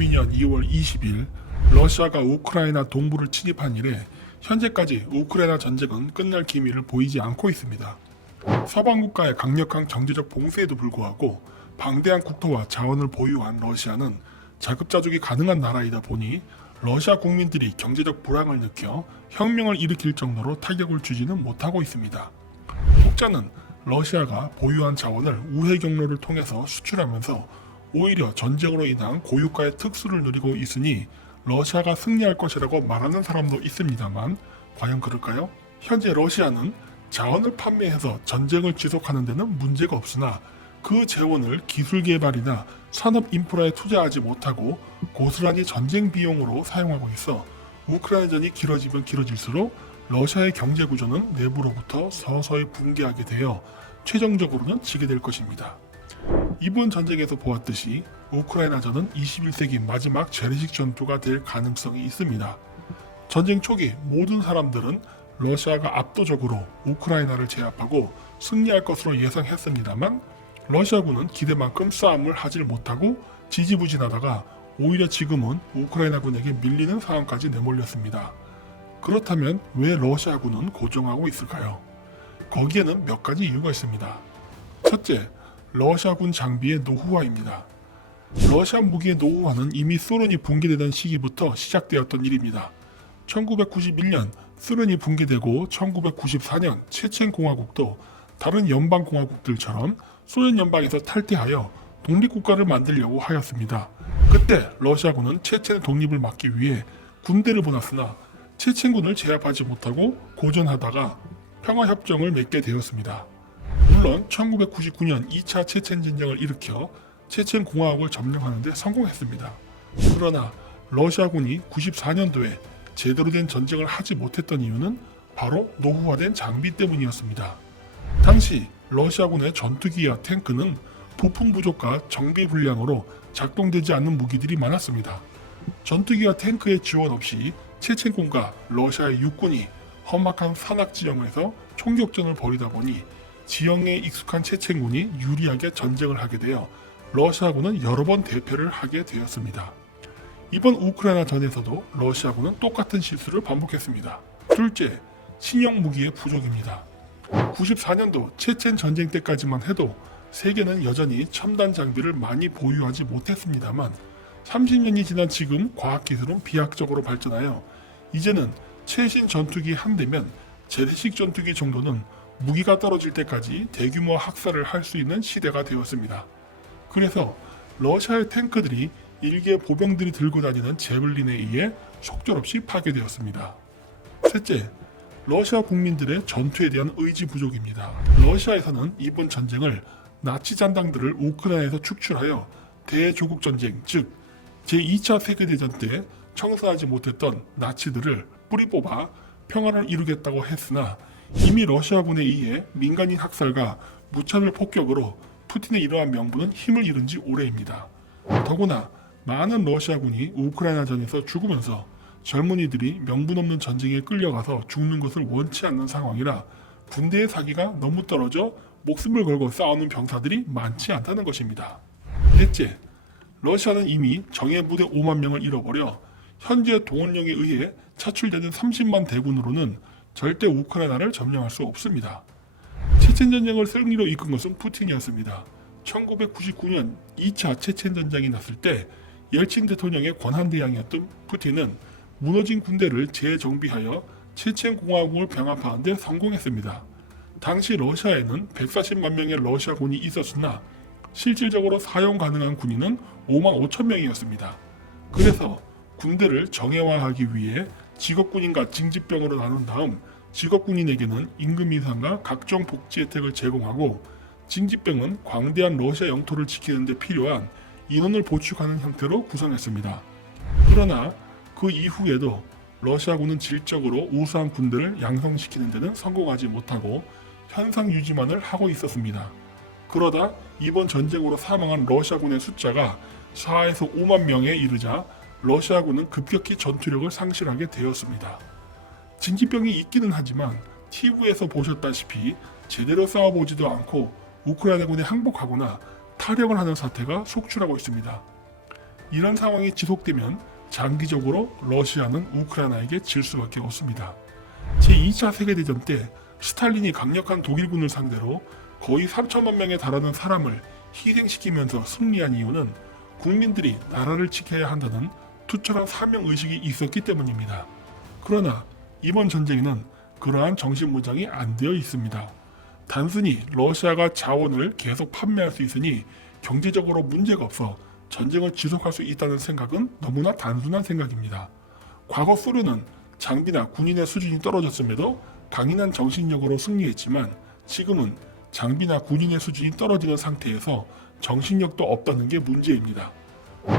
2022년 2월 20일 러시아가 우크라이나 동부를 침입한 이래 현재까지 우크라이나 전쟁은 끝날 기미를 보이지 않고 있습니다. 서방 국가의 강력한 경제적 봉쇄에도 불구하고 방대한 국토와 자원을 보유한 러시아는 자급자족이 가능한 나라이다 보니 러시아 국민들이 경제적 불황을 느껴 혁명을 일으킬 정도로 타격을 주지는 못하고 있습니다. 혹자는 러시아가 보유한 자원을 우회 경로를 통해서 수출하면서 오히려 전쟁으로 인한 고유가의 특수를 누리고 있으니 러시아가 승리할 것이라고 말하는 사람도 있습니다만 과연 그럴까요? 현재 러시아는 자원을 판매해서 전쟁을 지속하는 데는 문제가 없으나 그 재원을 기술 개발이나 산업 인프라에 투자하지 못하고 고스란히 전쟁 비용으로 사용하고 있어 우크라이나전이 길어지면 길어질수록 러시아의 경제 구조는 내부로부터 서서히 붕괴하게 되어 최종적으로는 지게 될 것입니다. 이번 전쟁에서 보았듯이 우크라이나전은 21세기 마지막 재래식 전투가 될 가능성이 있습니다. 전쟁 초기 모든 사람들은 러시아가 압도적으로 우크라이나를 제압하고 승리할 것으로 예상했습니다만 러시아군은 기대만큼 싸움을 하질 못하고 지지부진하다가 오히려 지금은 우크라이나군에게 밀리는 상황까지 내몰렸습니다. 그렇다면 왜 러시아군은 고정하고 있을까요? 거기에는 몇 가지 이유가 있습니다. 첫째, 러시아군 장비의 노후화입니다. 러시아 무기의 노후화는 이미 소련이 붕괴되던 시기부터 시작되었던 일입니다. 1991년 소련이 붕괴되고 1994년 체첸공화국도 다른 연방공화국들처럼 소련 연방에서 탈퇴하여 독립국가를 만들려고 하였습니다. 그때 러시아군은 체첸의 독립을 막기 위해 군대를 보냈으나 체첸군을 제압하지 못하고 고전하다가 평화협정을 맺게 되었습니다. 물론 1999년 2차 체첸전쟁을 일으켜 체첸공화국을 점령하는 데 성공했습니다. 그러나 러시아군이 94년도에 제대로 된 전쟁을 하지 못했던 이유는 바로 노후화된 장비 때문이었습니다. 당시 러시아군의 전투기와 탱크는 부품 부족과 정비 불량으로 작동되지 않는 무기들이 많았습니다. 전투기와 탱크의 지원 없이 체첸군과 러시아의 육군이 험악한 산악 지형에서 총격전을 벌이다 보니 지형에 익숙한 체첸군이 유리하게 전쟁을 하게 되어 러시아군은 여러 번 대패를 하게 되었습니다. 이번 우크라이나 전에서도 러시아군은 똑같은 실수를 반복했습니다. 둘째, 신형 무기의 부족입니다. 94년도 체첸 전쟁 때까지만 해도 세계는 여전히 첨단 장비를 많이 보유하지 못했습니다만 30년이 지난 지금 과학기술은 비약적으로 발전하여 이제는 최신 전투기 한 대면 재래식 전투기 정도는 무기가 떨어질 때까지 대규모 학살을 할 수 있는 시대가 되었습니다. 그래서 러시아의 탱크들이 일개 보병들이 들고 다니는 제블린에 의해 속절없이 파괴되었습니다. 셋째, 러시아 국민들의 전투에 대한 의지 부족입니다. 러시아에서는 이번 전쟁을 나치 잔당들을 우크라이나에서 축출하여 대조국 전쟁, 즉 제2차 세계대전 때 청소하지 못했던 나치들을 뿌리 뽑아 평화를 이루겠다고 했으나 이미 러시아군에 의해 민간인 학살과 무차별 폭격으로 푸틴의 이러한 명분은 힘을 잃은 지 오래입니다. 더구나 많은 러시아군이 우크라이나전에서 죽으면서 젊은이들이 명분 없는 전쟁에 끌려가서 죽는 것을 원치 않는 상황이라 군대의 사기가 너무 떨어져 목숨을 걸고 싸우는 병사들이 많지 않다는 것입니다. 넷째, 러시아는 이미 정예 부대 5만 명을 잃어버려 현재 동원령에 의해 차출되는 30만 대군으로는 절대 우크라이나를 점령할 수 없습니다. 체첸전쟁을 승리로 이끈 것은 푸틴이었습니다. 1999년 2차 체첸전쟁이 났을 때 옐친 대통령의 권한대항이었던 푸틴은 무너진 군대를 재정비하여 체첸공화국을 병합하는 데 성공했습니다. 당시 러시아에는 140만 명의 러시아군이 있었으나 실질적으로 사용 가능한 군인은 5만 5천 명이었습니다. 그래서 군대를 정예화하기 위해 직업군인과 징집병으로 나눈 다음 직업군인에게는 임금 인상과 각종 복지 혜택을 제공하고 징집병은 광대한 러시아 영토를 지키는 데 필요한 인원을 보충하는 형태로 구성했습니다. 그러나 그 이후에도 러시아군은 질적으로 우수한 군대를 양성시키는 데는 성공하지 못하고 현상 유지만을 하고 있었습니다. 그러다 이번 전쟁으로 사망한 러시아군의 숫자가 4에서 5만 명에 이르자 러시아군은 급격히 전투력을 상실하게 되었습니다. 징집병이 있기는 하지만 TV에서 보셨다시피 제대로 싸워보지도 않고 우크라이나군에 항복하거나 탈영을 하는 사태가 속출하고 있습니다. 이런 상황이 지속되면 장기적으로 러시아는 우크라이나에게 질 수밖에 없습니다. 제2차 세계대전 때 스탈린이 강력한 독일군을 상대로 거의 3천만 명에 달하는 사람을 희생시키면서 승리한 이유는 국민들이 나라를 지켜야 한다는 투철한 사명의식이 있었기 때문입니다. 그러나 이번 전쟁에는 그러한 정신무장이 안 되어 있습니다. 단순히 러시아가 자원을 계속 판매할 수 있으니 경제적으로 문제가 없어 전쟁을 지속할 수 있다는 생각은 너무나 단순한 생각입니다. 과거 소련은 장비나 군인의 수준이 떨어졌음에도 강인한 정신력으로 승리했지만 지금은 장비나 군인의 수준이 떨어지는 상태에서 정신력도 없다는 게 문제입니다.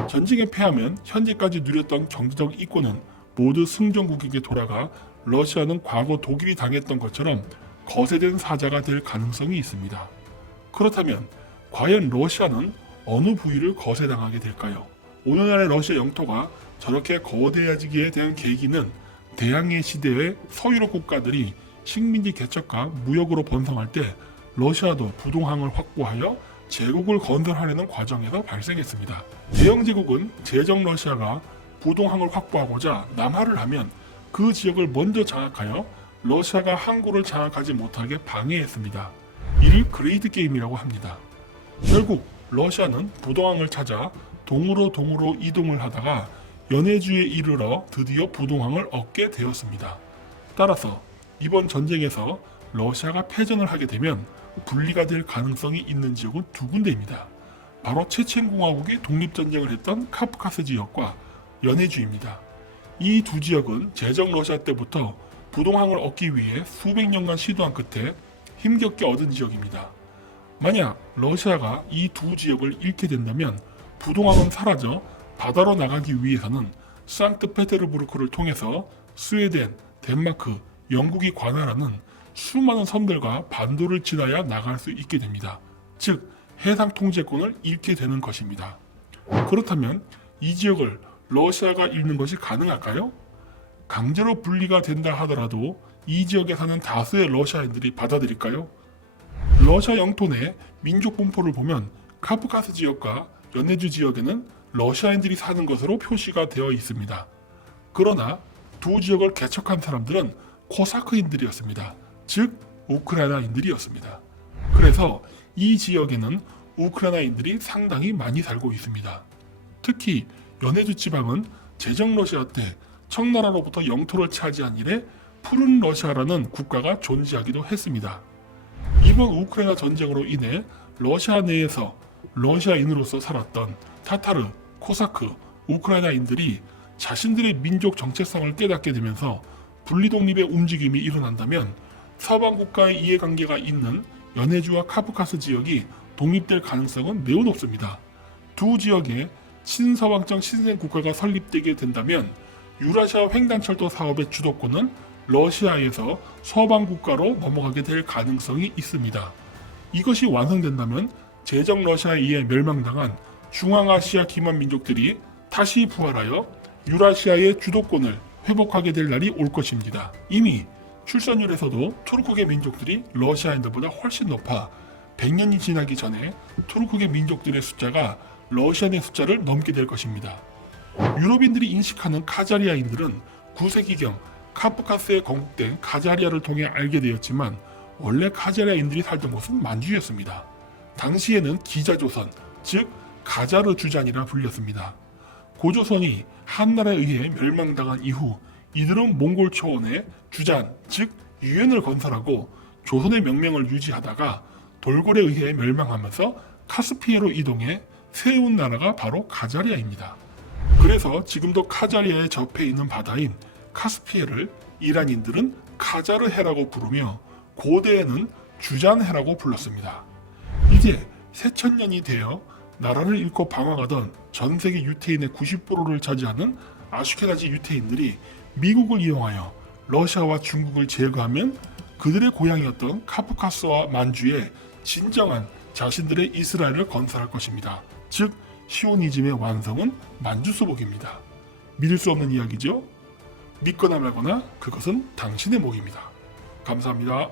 전쟁에 패하면 현재까지 누렸던 경제적 이권은 모두 승전국에게 돌아가 러시아는 과거 독일이 당했던 것처럼 거세된 사자가 될 가능성이 있습니다. 그렇다면 과연 러시아는 어느 부위를 거세당하게 될까요? 오늘날의 러시아 영토가 저렇게 거대해지게 된 계기는 대항해 시대의 서유럽 국가들이 식민지 개척과 무역으로 번성할 때 러시아도 부동항을 확보하여 제국을 건설하려는 과정에서 발생했습니다. 대영 제국은 제정 러시아가 부동항을 확보하고자 남하를 하면 그 지역을 먼저 장악하여 러시아가 항구를 장악하지 못하게 방해했습니다. 이를 그레이드 게임이라고 합니다. 결국 러시아는 부동항을 찾아 동으로 이동을 하다가 연해주에 이르러 드디어 부동항을 얻게 되었습니다. 따라서 이번 전쟁에서 러시아가 패전을 하게 되면 분리가 될 가능성이 있는 지역은 두 군데입니다. 바로 체첸공화국이 독립전쟁을 했던 카프카스 지역과 연해주입니다. 이 두 지역은 제정 러시아 때부터 부동항을 얻기 위해 수백 년간 시도한 끝에 힘겹게 얻은 지역입니다. 만약 러시아가 이 두 지역을 잃게 된다면 부동항은 사라져 바다로 나가기 위해서는 상트페테르부르크를 통해서 스웨덴, 덴마크, 영국이 관할하는 수많은 섬들과 반도를 지나야 나갈 수 있게 됩니다. 즉 해상 통제권을 잃게 되는 것입니다. 그렇다면 이 지역을 러시아가 잃는 것이 가능할까요? 강제로 분리가 된다 하더라도 이 지역에 사는 다수의 러시아인들이 받아들일까요? 러시아 영토 내 민족 분포를 보면 카프카스 지역과 연해주 지역에는 러시아인들이 사는 것으로 표시가 되어 있습니다. 그러나 두 지역을 개척한 사람들은 코사크인들이었습니다. 즉 우크라이나인들이었습니다. 그래서 이 지역에는 우크라이나인들이 상당히 많이 살고 있습니다. 특히 연해주 지방은 제정 러시아 때 청나라로부터 영토를 차지한 이래 푸른 러시아라는 국가가 존재하기도 했습니다. 이번 우크라이나 전쟁으로 인해 러시아 내에서 러시아인으로서 살았던 타타르, 코사크, 우크라이나인들이 자신들의 민족 정체성을 깨닫게 되면서 분리독립의 움직임이 일어난다면 서방 국가의 이해관계가 있는 연해주와 카프카스 지역이 독립될 가능성은 매우 높습니다. 두 지역에 친서방적 신생 국가가 설립되게 된다면 유라시아 횡단철도 사업의 주도권은 러시아에서 서방 국가로 넘어가게 될 가능성이 있습니다. 이것이 완성된다면 제정 러시아에 의해 멸망당한 중앙아시아 기만 민족들이 다시 부활하여 유라시아의 주도권을 회복하게 될 날이 올 것입니다. 이미 출산율에서도 투르크계 민족들이 러시아인들보다 훨씬 높아 100년이 지나기 전에 투르크계 민족들의 숫자가 러시아인의 숫자를 넘게 될 것입니다. 유럽인들이 인식하는 카자리아인들은 9세기경 카프카스에 건국된 카자리아를 통해 알게 되었지만 원래 카자리아인들이 살던 곳은 만주였습니다. 당시에는 기자조선, 즉 가자르 주잔이라 불렸습니다. 고조선이 한나라에 의해 멸망당한 이후 이들은 몽골 초원에 주잔, 즉 유엔을 건설하고 조선의 명명을 유지하다가 돌고래에 의해 멸망하면서 카스피해로 이동해 세운 나라가 바로 카자리아입니다. 그래서 지금도 카자리아에 접해 있는 바다인 카스피해를 이란인들은 카자르해라고 부르며 고대에는 주잔해라고 불렀습니다. 이제 새천년이 되어 나라를 잃고 방황하던 전 세계 유태인의 90%를 차지하는 아슈케나지 유태인들이 미국을 이용하여 러시아와 중국을 제거하면 그들의 고향이었던 카프카스와 만주에 진정한 자신들의 이스라엘을 건설할 것입니다. 즉 시오니즘의 완성은 만주수복입니다. 믿을 수 없는 이야기죠? 믿거나 말거나 그것은 당신의 몫입니다. 감사합니다.